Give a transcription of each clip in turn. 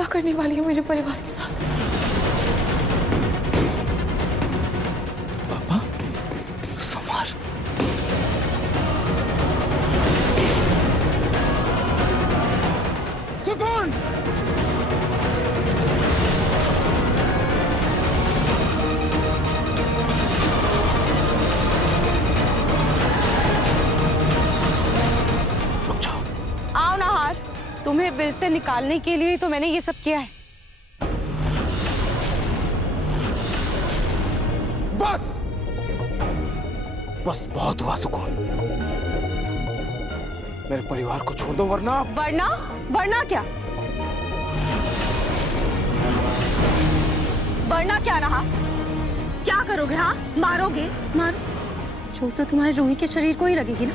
क्या करने वाली है मेरे परिवार के साथ? पापा, समर। सुकून। रुक जाओ। आओ नहार, तुम्हें बिल से निकालने के लिए तो मैंने ये सब किया है। बस बस, बहुत हुआ सुकून। मेरे परिवार को छोड़ दो, वरना वरना क्या? वरना क्या नहार? क्या करोगे? हाँ, मारोगे? मारो, जो तो तुम्हारे रूही के शरीर को ही लगेगी ना।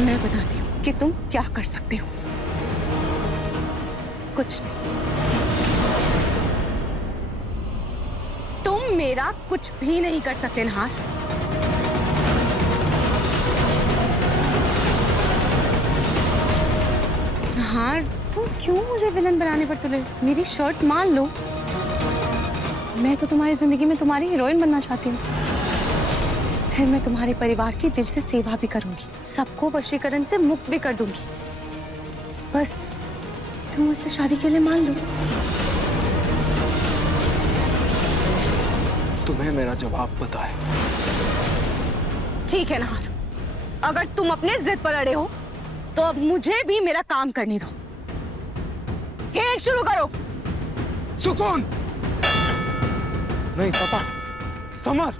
मैं बताती हूँ कि तुम क्या कर सकते हो। कुछ नहीं। तुम मेरा कुछ भी नहीं कर सकते नहार। नहार, तुम क्यों मुझे विलन बनाने पर तुले? मेरी शर्ट मान लो। मैं तो तुम्हारी जिंदगी में तुम्हारी हीरोइन बनना चाहती हूँ। फिर मैं तुम्हारे परिवार की दिल से सेवा भी करूंगी, सबको वशीकरण से मुक्त भी कर दूंगी। बस तुम मुझसे शादी के लिए मान लो। तुम्हें मेरा जवाब पता है। ठीक है नहार, अगर तुम अपने जिद पर अड़े हो तो अब मुझे भी मेरा काम करने दो। खेल शुरू करो। सुकून। नहीं पापा, समर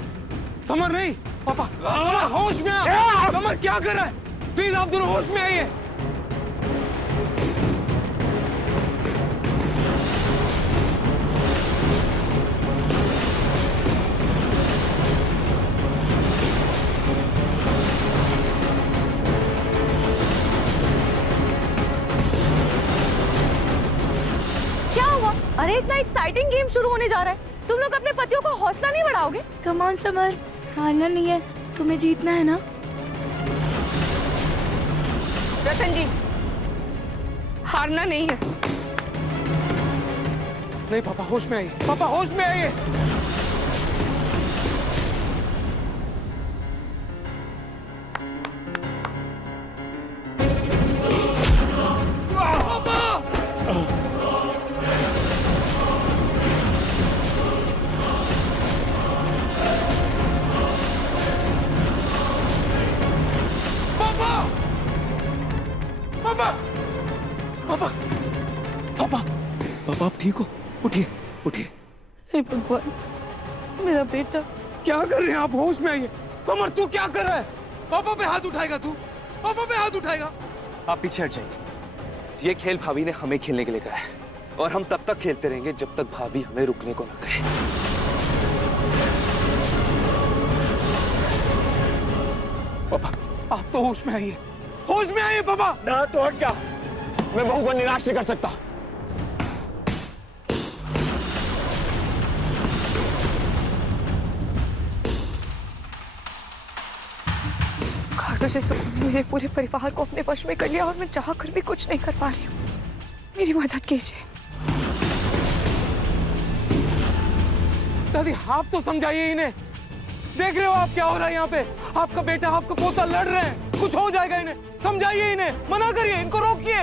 नहीं पापा। समर, होश में आ। समर, क्या कर रहा है? प्लीज आप दोनों होश में आइए। क्या हुआ? अरे इतना एक्साइटिंग गेम शुरू होने जा रहा है, तुम लोग अपने पतियों का हौसला नहीं बढ़ाओगे? कम ऑन समर, हारना नहीं है, तुम्हें जीतना है ना। रतन जी, हारना नहीं है। नहीं पापा, होश में आइए। पापा, होश में आइए। पापा, पापा आप ठीक हो? उठिए, उठिए। हे भगवान, मेरा बेटा। क्या कर रहे हैं आप? होश में आइए। समर, तू क्या कर रहा है? पापा पे हाथ उठाएगा तू? पापा पे हाथ उठाएगा? आप पीछे हट जाइए। ये खेल भाभी ने हमें खेलने के लिए कहा है और हम तब तक खेलते रहेंगे जब तक भाभी हमें रुकने को न कहे। पापा, आप तो होश में आइए। होश में आइए पापा। ना तो हट जा। मैं बहू को निराश नहीं कर सकता। खाटू से सुकून ने मेरे पूरे परिवार को अपने वश में कर लिया और मैं चाह कर भी कुछ नहीं कर पा रही हूँ। मेरी मदद कीजिए। दादी, आप तो समझाइए इन्हें। देख रहे हो आप क्या हो रहा है यहाँ पे? आपका बेटा, आपका पोता लड़ रहे हैं। कुछ हो जाएगा इन्हें। समझाइए इन्हें, मना करिए, इनको रोकिए।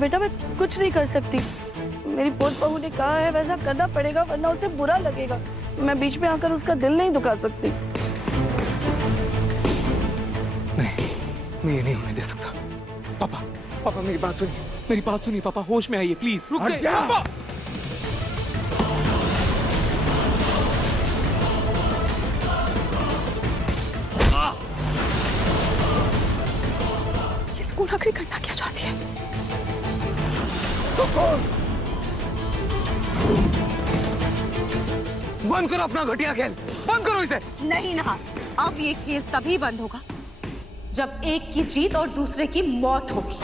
बेटा, मैं कुछ नहीं कर सकती। मेरी पोत बहू ने कहा है वैसा करना पड़ेगा, वरना उसे बुरा लगेगा। मैं बीच में आकर उसका दिल नहीं दुखा सकती। नहीं, मैं ये नहीं होने दे सकता। पापा, पापा मेरी बात सुनिए। मेरी बात सुनिए पापा, होश में आइए प्लीज। रुक जाइए पापा। ये सुकून आखिर करना क्या चाहती है? बंद करो अपना घटिया खेल, बंद करो इसे। नहीं नहा, अब ये खेल तभी बंद होगा जब एक की जीत और दूसरे की मौत होगी।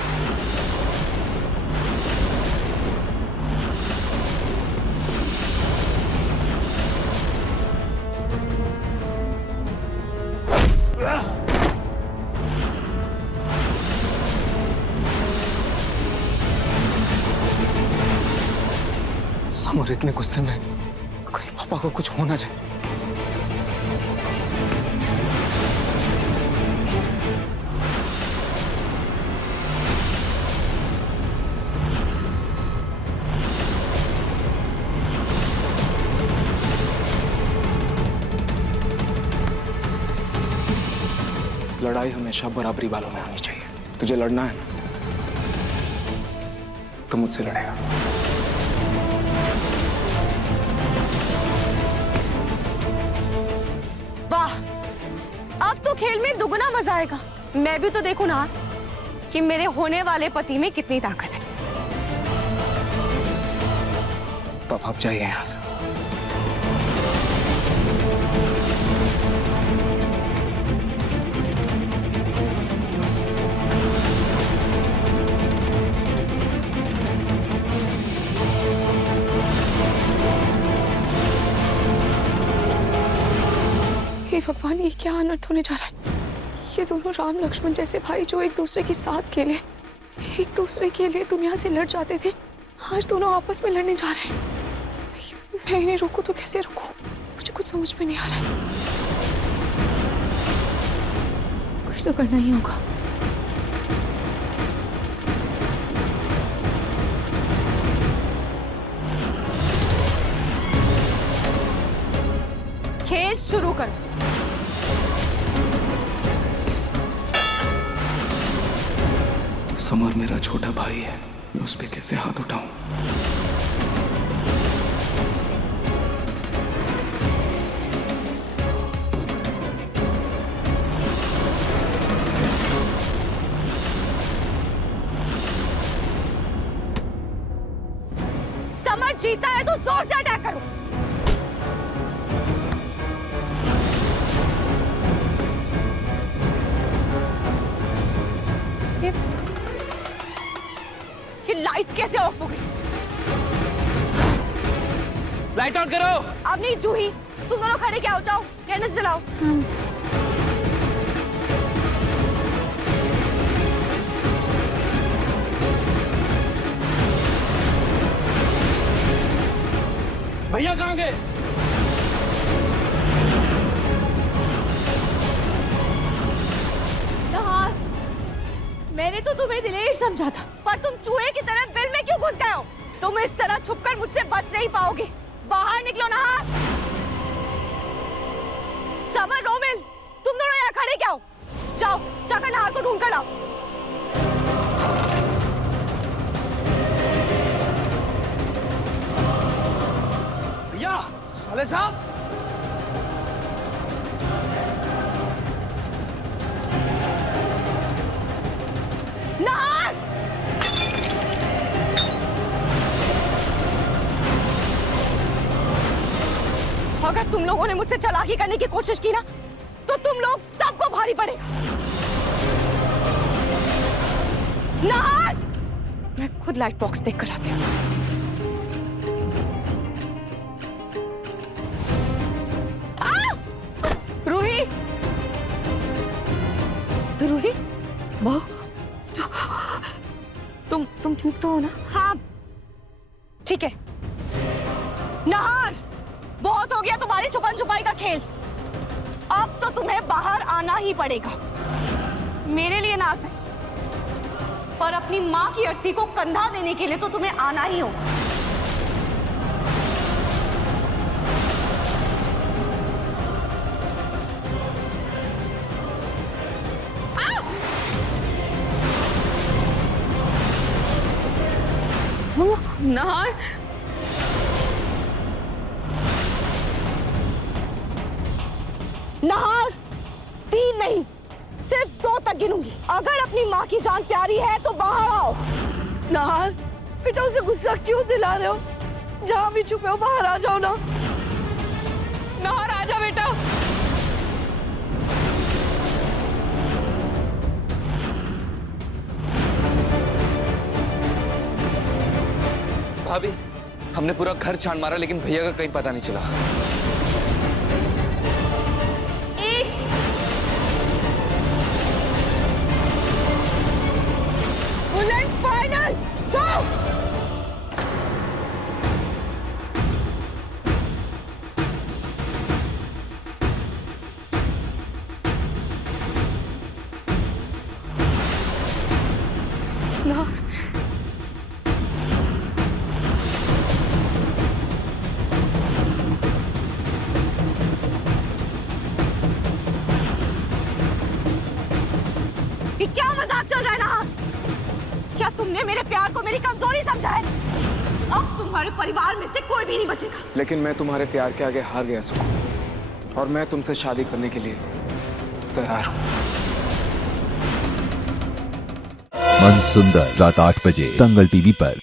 और इतने गुस्से में कहीं पापा को कुछ हो ना जाए। लड़ाई हमेशा बराबरी वालों में होनी चाहिए। तुझे लड़ना है ना तो मुझसे लड़ेगा। वाह, अब तो खेल में दुगना मजा आएगा। मैं भी तो देखूं ना कि मेरे होने वाले पति में कितनी ताकत है। पापा आप जाइए यहाँ से। हे भगवान, ये क्या अनर्थ होने जा रहा है। ये दोनों राम लक्ष्मण जैसे भाई जो एक दूसरे के साथ खेले, एक दूसरे के लिए दुनिया से लड़ जाते थे, आज दोनों आपस में लड़ने जा रहे हैं। मैं इन्हें रोकूं तो कैसे रोकूं? मुझे कुछ समझ में नहीं आ रहा है। कुछ तो करना ही होगा। खेल शुरू करो। समर मेरा छोटा भाई है, मैं उस पर कैसे हाथ उठाऊं? समर जीता है तो जोर से अटैक करो। ये लाइट्स कैसे ऑफ हो गई? लाइट ऑन करो। अब नहीं जूही, तुम दोनों खड़े क्या हो जाओ, कैंडल्स जलाओ। भैया कहाँ गए? नहार, मैंने तो तुम्हें दिलेर समझा था, पर तुम चूहे की तरह बिल में क्यों घुस गए हो? तुम इस तरह छुपकर मुझसे बच नहीं पाओगे। बाहर निकलो नहार। समर, रोमिल, तुम दोनों यहाँ खड़े क्या हो? जाओ जाकर नहार को ढूंढ कर लाओ। भैया, साले साहब, नहार! अगर तुम लोगों ने मुझसे चालाकी करने की कोशिश की ना, तो तुम लोग सबको भारी पड़ेगा। नहार! मैं खुद लाइट बॉक्स देख कर आती हूँ। रूही, रूही, बहू, तुम ठीक तो हो ना? हाँ, ठीक है। नहार, बहुत हो गया तुम्हारी छुपन छुपाई का खेल। अब तो तुम्हें बाहर आना ही पड़ेगा। मेरे लिए ना सही, पर अपनी माँ की अर्थी को कंधा देने के लिए तो तुम्हें आना ही होगा। नहार, नहार, 3 नहीं, सिर्फ 2 तक गिनूंगी। अगर अपनी माँ की जान प्यारी है तो बाहर आओ। नहार, बेटा उसे गुस्सा क्यों दिला रहे हो? जहां भी छुपे हो बाहर आ जाओ ना। नहार आजा बेटा। भाभी, हमने पूरा घर छान मारा लेकिन भैया का कहीं पता नहीं चला। फुल एंड फाइनल, गो! क्या मजाक चल रहा है ना? क्या तुमने मेरे प्यार को मेरी कमजोरी समझा है? अब तुम्हारे परिवार में से कोई भी नहीं बचेगा। लेकिन मैं तुम्हारे प्यार के आगे हार गया सुकू, और मैं तुमसे शादी करने के लिए तैयार हूँ। मन सुंदर रात 8 बजे दंगल टीवी पर।